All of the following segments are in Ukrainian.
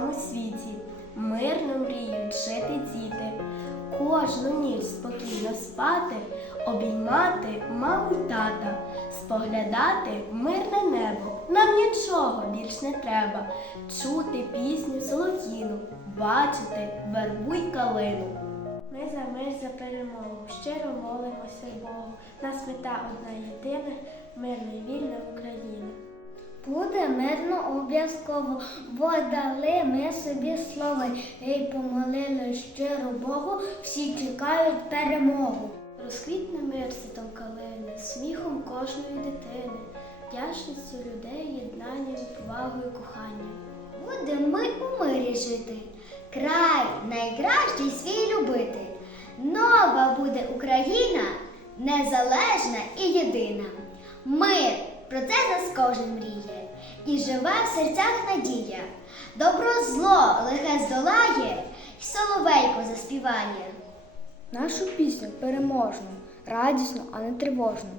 цьому світі мирно мріють жити діти, кожну ніч спокійно спати, обіймати маму й тата, споглядати мирне небо. Нам нічого більш не треба. Чути пісню солов'їну, бачити вербу й калину. Ми за мир за перемогу, щиро молимося Богу. Нас мета одна єдина, мирна і вільна Україна. Буде мирно обов'язково, бо дали ми собі слово і помолили щиро Богу, всі чекають перемогу. Розквітне мир світом калини, сміхом кожної дитини, вдячністю людей, єднанням, повагою, коханням. Будемо ми у мирі жити, край найкращий свій любити. Нова буде Україна, незалежна і єдина. Мир, про це нас кожен мріє, і живе в серцях надія. Добро зло лихе здолає, й соловейко заспіває. Нашу пісню переможну, радісну, а не тривожну.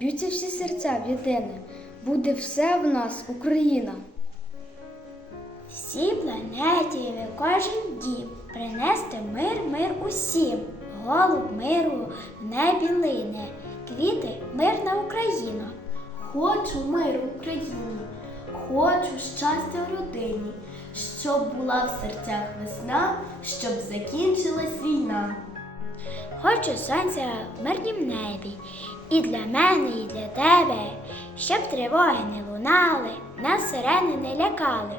Б'ються всі серця в єдине. Буде все в нас Україна. Всі планеті і кожен дім принести мир, мир усім. Голуб миру в небі лине, квіти мирна Україна. Хочу миру в Україні, хочу щастя в родині, щоб була в серцях весна, щоб закінчилась війна. Хочу сонця в мирнім небі, і для мене, і для тебе, щоб тривоги не лунали, нас сирени не лякали.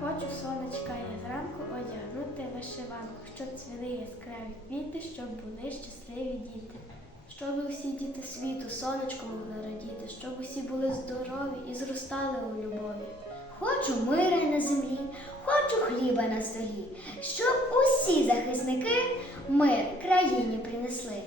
Хочу сонечка я зранку одягнути вишиванку, щоб цвіли яскраві квіти, щоб були щасливі діти. Щоб усі діти світу сонечко могли радіти, щоб усі були здорові і зростали у любові. Хочу мира на землі, хочу хліба на столі, щоб усі захисники мир країні принесли.